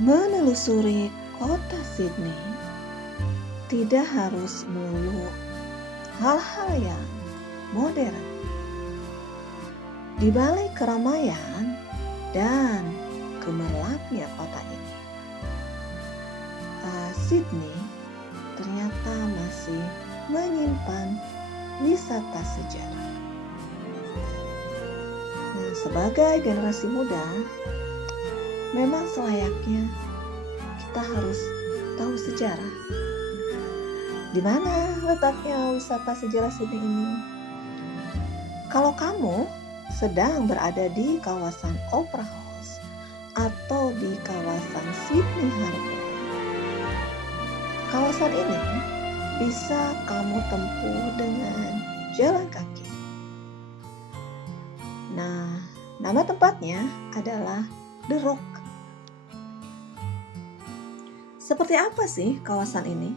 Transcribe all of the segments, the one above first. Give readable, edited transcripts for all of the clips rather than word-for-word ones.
Menelusuri kota Sydney tidak harus melulu hal-hal yang modern. Di balik keramaian dan gemerlapnya kota ini, Sydney ternyata masih menyimpan wisata sejarah. Nah, sebagai generasi muda, memang selayaknya kita harus tahu sejarah. Di mana letaknya wisata sejarah Sydney ini? Kalau kamu sedang berada di kawasan Opera House atau di kawasan Sydney Harbour, kawasan ini bisa kamu tempuh dengan jalan kaki. Nah, nama tempatnya adalah The Rock. Seperti apa sih kawasan ini?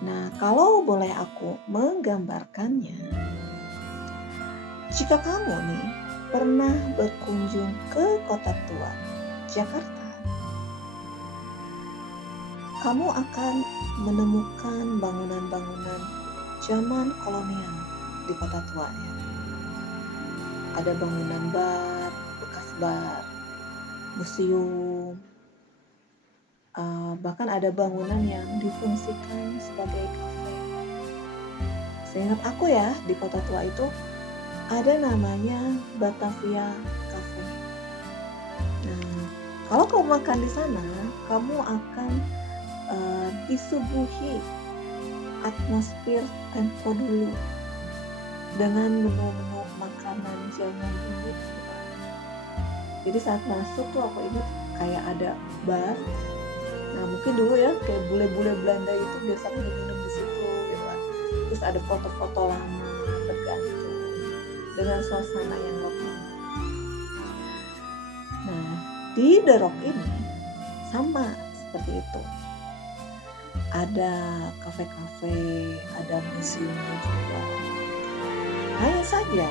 Nah, kalau boleh aku menggambarkannya, jika kamu nih pernah berkunjung ke Kota Tua, Jakarta, kamu akan menemukan bangunan-bangunan zaman kolonial di Kota Tua ya. Ada bangunan bar, bekas bar, museum, bahkan ada bangunan yang difungsikan sebagai kafe. Seingat aku ya, di Kota Tua itu ada namanya Batavia Cafe. Nah, kalau kamu makan di sana, kamu akan disuguhi atmosfer tempo dulu dengan menu-menu makanan zaman dulu. Jadi saat masuk tuh aku ingat kayak ada bar. Nah, mungkin dulu ya kayak bule-bule Belanda itu biasa minum-minum di situ gitu kan. Terus ada foto-foto lama bergantung dengan suasana yang lokal. Nah, di The Rock ini sama seperti itu. Ada kafe-kafe, ada museumnya juga. Hanya saja,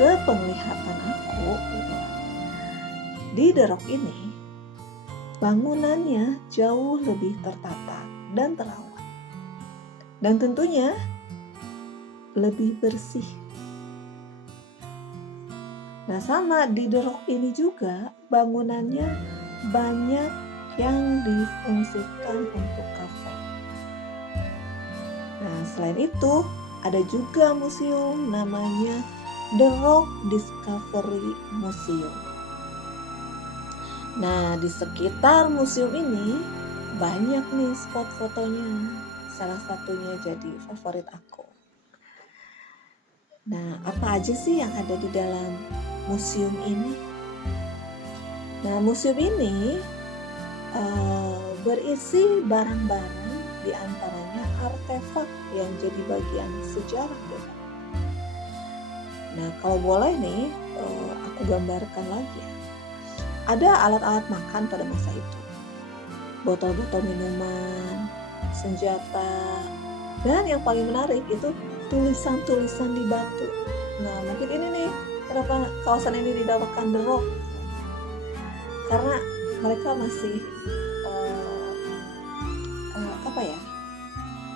sepenglihatan aku gitu, di The Rock ini bangunannya jauh lebih tertata dan terawat. Dan tentunya lebih bersih. Nah, sama di The Rock ini juga bangunannya banyak yang difungsikan untuk kafe. Nah, selain itu ada juga museum namanya The Rock Discovery Museum. Nah, di sekitar museum ini banyak nih spot fotonya. Salah satunya jadi favorit aku. Nah, apa aja sih yang ada di dalam museum ini? Nah, museum ini berisi barang-barang, di antaranya artefak yang jadi bagian sejarah juga. Nah, kalau boleh nih, aku gambarkan lagi ya. Ada alat-alat makan pada masa itu, botol-botol minuman, senjata, dan yang paling menarik itu tulisan-tulisan di batu. Nah, mungkin ini nih kenapa kawasan ini dinamakan The Rock, karena mereka masih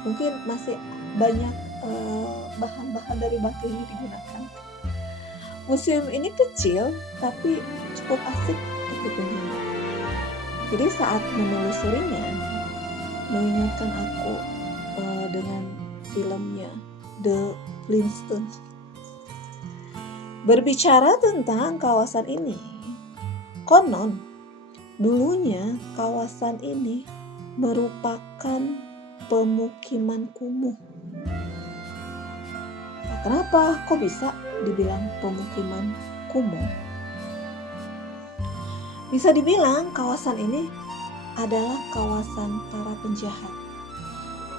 mungkin masih banyak bahan-bahan dari batu ini digunakan. Museum ini kecil tapi cukup asik untuk dikunjungi. Jadi saat menelusurinya mengingatkan aku dengan filmnya The Flintstones. Berbicara tentang kawasan ini, konon dulunya kawasan ini merupakan pemukiman kumuh. Nah, kenapa kok bisa dibilang pemukiman kumuh? Bisa dibilang kawasan ini adalah kawasan para penjahat.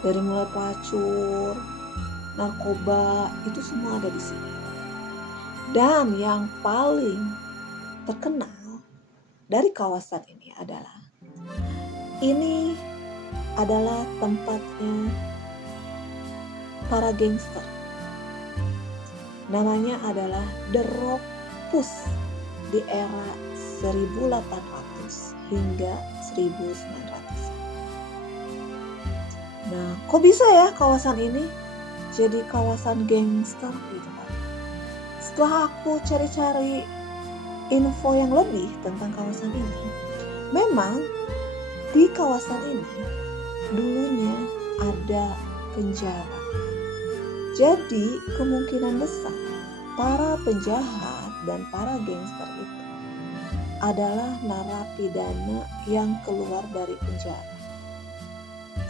Dari mulai pelacur, narkoba, itu semua ada di sini. Dan yang paling terkenal dari kawasan ini adalah tempatnya para gangster. Namanya adalah The Rock Push di era 1800 hingga 1900. Nah, kok bisa ya kawasan ini jadi kawasan gangster gitu kan? Setelah aku cari-cari info yang lebih tentang kawasan ini, memang di kawasan ini dulunya ada penjara. Jadi kemungkinan besar para penjahat dan para gangster itu adalah narapidana yang keluar dari penjara.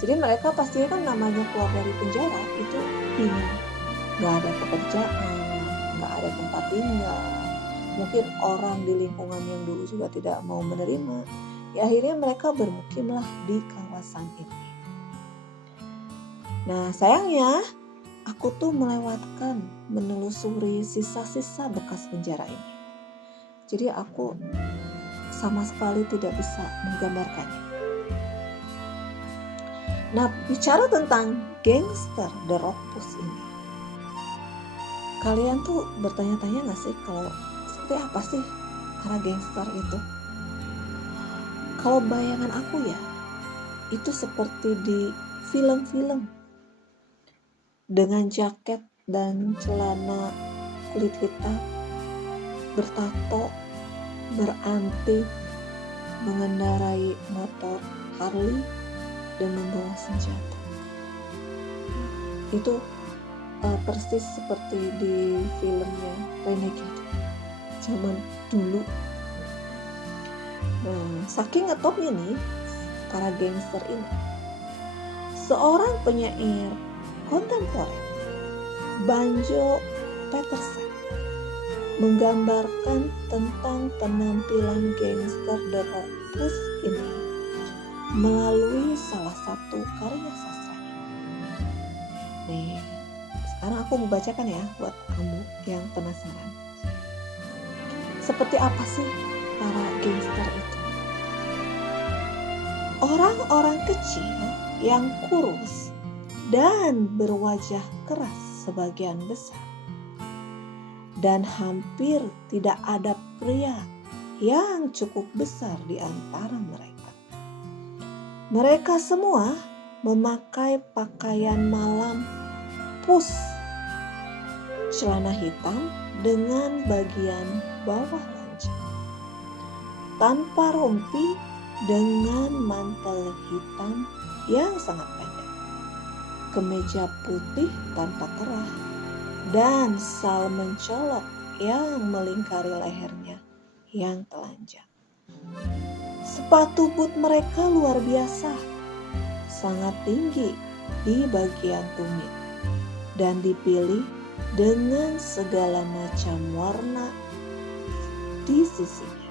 Jadi mereka pastinya kan namanya keluar dari penjara itu bingung, gak ada pekerjaan, gak ada tempat tinggal, mungkin orang di lingkungan yang dulu juga tidak mau menerima. Ya akhirnya mereka bermukimlah di kawasan ini. Nah sayangnya aku tuh menelusuri sisa-sisa bekas penjara ini. Jadi aku sama sekali tidak bisa menggambarkannya. Nah, bicara tentang gangster The Rockpuss ini, kalian tuh bertanya-tanya gak sih kalau seperti apa sih para gangster itu? Kalau bayangan aku ya, itu seperti di film-film dengan jaket dan celana kulit hitam, bertato, beranting, mengendarai motor Harley dan membawa senjata. Itu persis seperti di filmnya Renegade zaman dulu. Nah, saking ngetopnya nih para gangster ini, seorang penyair kontemporer, Banjo Petersen, menggambarkan tentang penampilan gangster The Rockpuss ini melalui salah satu karya sastranya. Nih, sekarang aku mau bacakan ya buat kamu yang penasaran. Seperti apa sih para gangster itu? Orang-orang kecil yang kurus dan berwajah keras sebagian besar. Dan hampir tidak ada pria yang cukup besar di antara mereka. Mereka semua memakai pakaian malam push, celana hitam dengan bagian bawah lonjong, tanpa rompi, dengan mantel hitam yang sangat pendek, kemeja putih tanpa kerah, dan sal mencolok yang melingkari lehernya yang telanjang. Sepatu boot mereka luar biasa, sangat tinggi di bagian tumit dan dipilih dengan segala macam warna di sisinya.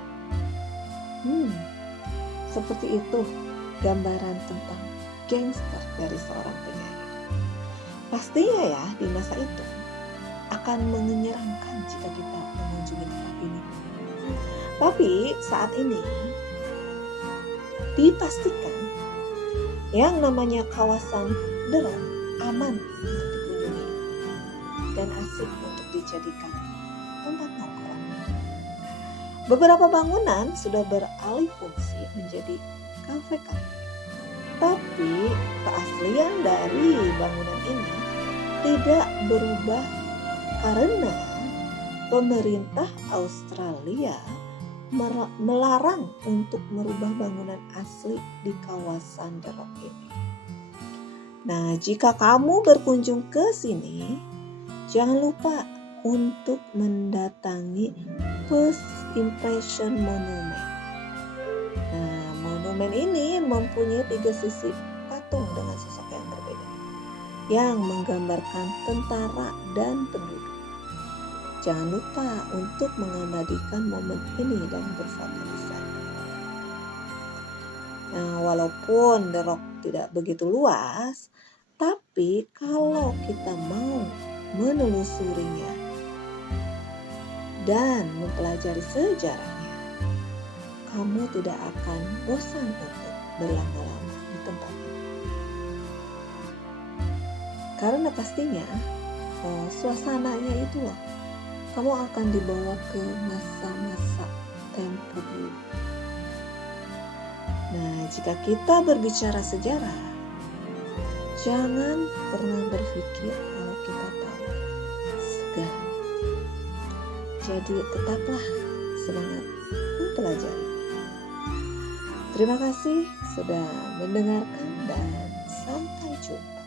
Seperti itu gambaran tentang gangster dari seorang penyair. Pastinya ya di masa itu akan menyeramkan jika kita mengunjungi tempat ini. Tapi saat ini dipastikan yang namanya kawasan The Rock aman untuk dikunjungi dan asik untuk dijadikan tempat nongkrong. Beberapa bangunan sudah beralih fungsi menjadi kafe-kafe. Tapi keaslian dari bangunan ini tidak berubah karena pemerintah Australia melarang untuk merubah bangunan asli di kawasan The Rock ini. Nah, jika kamu berkunjung ke sini, jangan lupa untuk mendatangi First Impression Monument. Nah, monumen ini mempunyai 3 sisi patung dengan sosok yang berbeda, yang menggambarkan tentara dan penduduk. Jangan lupa untuk mengabadikan momen ini dan berfoto di sana. Nah, walaupun The Rock tidak begitu luas, tapi kalau kita mau menelusurinya dan mempelajari sejarahnya, kamu tidak akan bosan untuk berlama-lama di tempat ini. Karena pastinya suasananya itu loh, kamu akan dibawa ke masa-masa tempo dulu. Nah, jika kita berbicara sejarah, jangan pernah berpikir kalau kita tahu segalanya. Jadi tetaplah semangat mempelajari. Terima kasih sudah mendengarkan dan sampai jumpa.